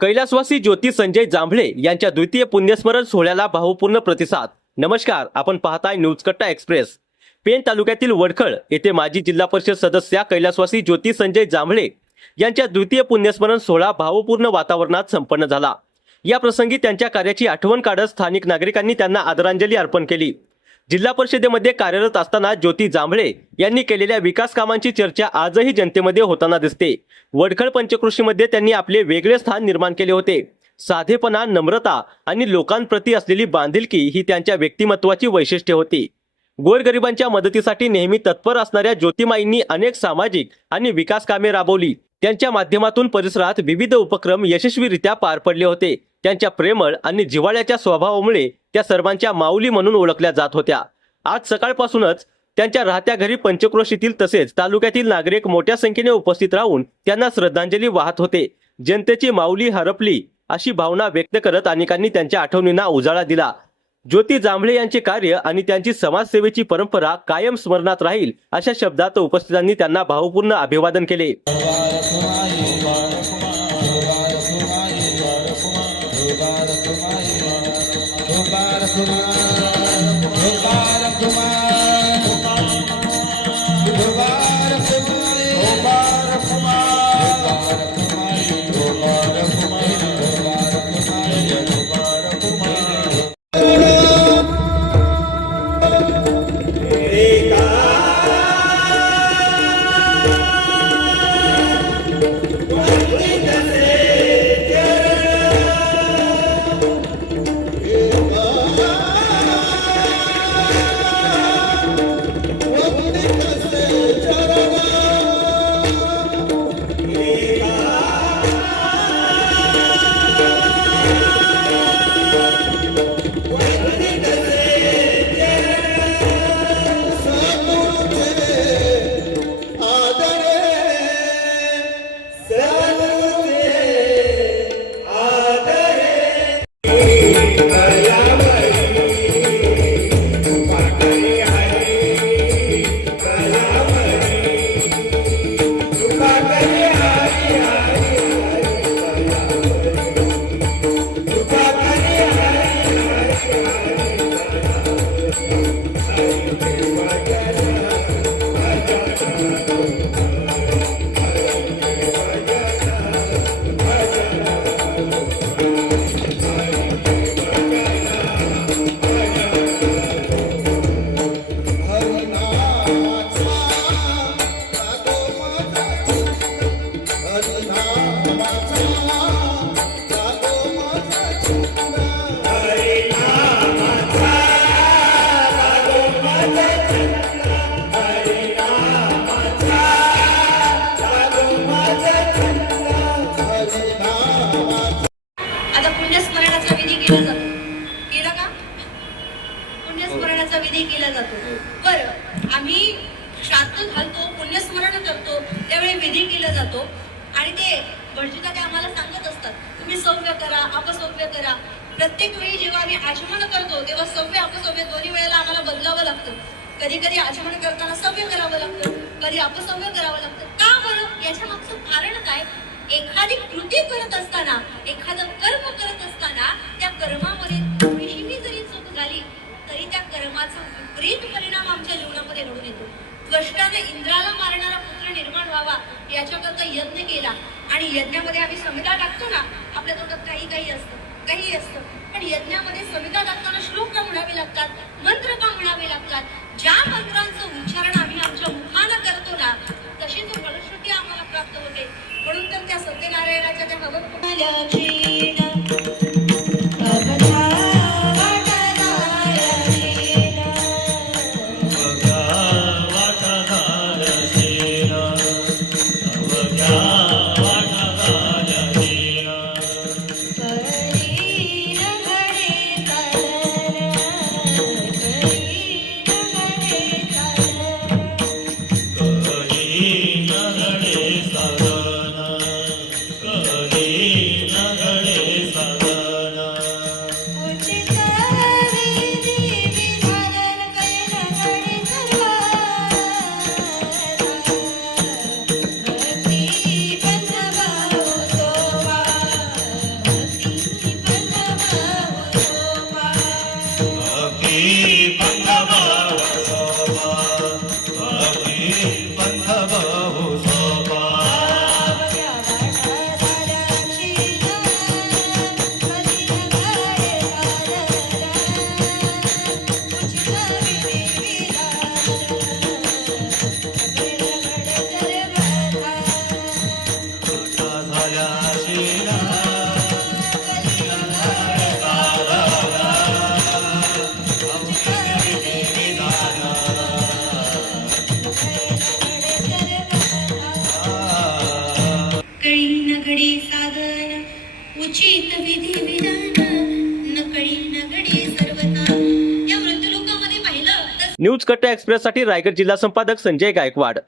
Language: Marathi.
कैलासवासी ज्योती संजय जांभळे यांच्या द्वितीय पुण्यस्मरण सोहळ्याला भावपूर्ण प्रतिसाद। नमस्कार, आपण पाहताय न्यूज कट्टा एक्सप्रेस। पेण तालुक्यातील वडखळ येथे माजी जिल्हा परिषद सदस्य कैलासवासी ज्योती संजय जांभळे यांच्या द्वितीय पुण्यस्मरण सोहळा भावपूर्ण वातावरणात संपन्न झाला। या प्रसंगी त्यांच्या कार्याची आठवण काढत स्थानिक नागरिकांनी त्यांना आदरांजली अर्पण केली। जिल्हा परिषदेमध्ये कार्यरत असताना ज्योती जांभळे यांनी केलेल्या विकास कामांची चर्चा आजही जनतेमध्ये होताना दिसते। वडखळ पंचक्रोशीमध्ये त्यांनी आपले वेगळे स्थान निर्माण केले होते। साधेपणा, नम्रता आणि लोकांप्रती असलेली बांधिलकी ही त्यांच्या व्यक्तिमत्वाची वैशिष्ट्ये होती। गोरगरिबांच्या मदतीसाठी नेहमी तत्पर असणाऱ्या ज्योतिमाईंनी अनेक सामाजिक आणि विकास कामे राबवली। त्यांच्या माध्यमातून परिसरात विविध उपक्रम यशस्वीरित्या पार पडले होते। त्यांच्या प्रेमळ आणि जिव्हाळ्याच्या स्वभावामुळे त्या सर्वांच्या माऊली म्हणून ओळखल्या जात होत्या। आज सकाळपासूनच त्यांच्या राहत्या घरी पंचक्रोशीतील तसेच तालुक्यातील नागरिक मोठ्या संख्येने उपस्थित राहून त्यांना श्रद्धांजली वाहत होते। जनतेची माऊली हरपली अशी भावना व्यक्त करत अनेकांनी त्यांच्या आठवणींना उजाळा दिला। ज्योती जांभळे यांचे कार्य आणि त्यांची समाजसेवेची परंपरा कायम स्मरणात राहील अशा शब्दात उपस्थितांनी त्यांना भावपूर्ण अभिवादन केले। पुण्यस्मरणाचा विधी केला जातो। बरं, आम्ही श्राद्ध घालतो, पुण्यस्मरण करतो, त्यावेळी विधी केला जातो आणि ते भटजीदा ते आम्हाला सांगत असतात, तुम्ही सव्य करा, अपसव्य करा। प्रत्येक वेळी जेव्हा आम्ही आचमन करतो तेव्हा सव्य अपसव्य दोन्ही वेळेला आम्हाला बदलावं लागतं। कधी कधी आचमन करताना सव्य करावं लागतं, कधी अपसव्य करावं लागतं। का बरं? याच्या मागचं कारण काय? एखादी कृती करत असताना, एखादं कर्म करत असताना त्या कर्मामध्ये थोडीशी जरी चूक झाली तरी त्या कर्माचा विपरीत परिणाम आमच्या जीवनामध्ये घडून येतो। त्वष्टाने इंद्राला मारणारा पुत्र निर्माण व्हावा याच्याकरता यज्ञ केला आणि यज्ञामध्ये आम्ही संहिता टाकतो ना, आपल्या तोंडात काही असतं, पण यज्ञामध्ये संहिता टाकताना श्लोक का म्हणावे लागतात, मंत्र का म्हणावे लागतात? ज्या मंत्रांचं उच्चारण आम्ही आमच्या मुखानं करतो ना, तशी तो फलश्रुती आम्हाला प्राप्त होते। म्हणून तर त्या सत्यनारायणाच्या त्या कधी नगडे भाऊ सोपा झाल्या शिणा कळी नगडी साधन उचित विधी विधान नकळी नगडी सर्वता. या मृत्यूलोकामध्ये पाहिलं तर न्यूज कट्टा एक्सप्रेस साठी रायगड जिल्हा संपादक संजय गायकवाड.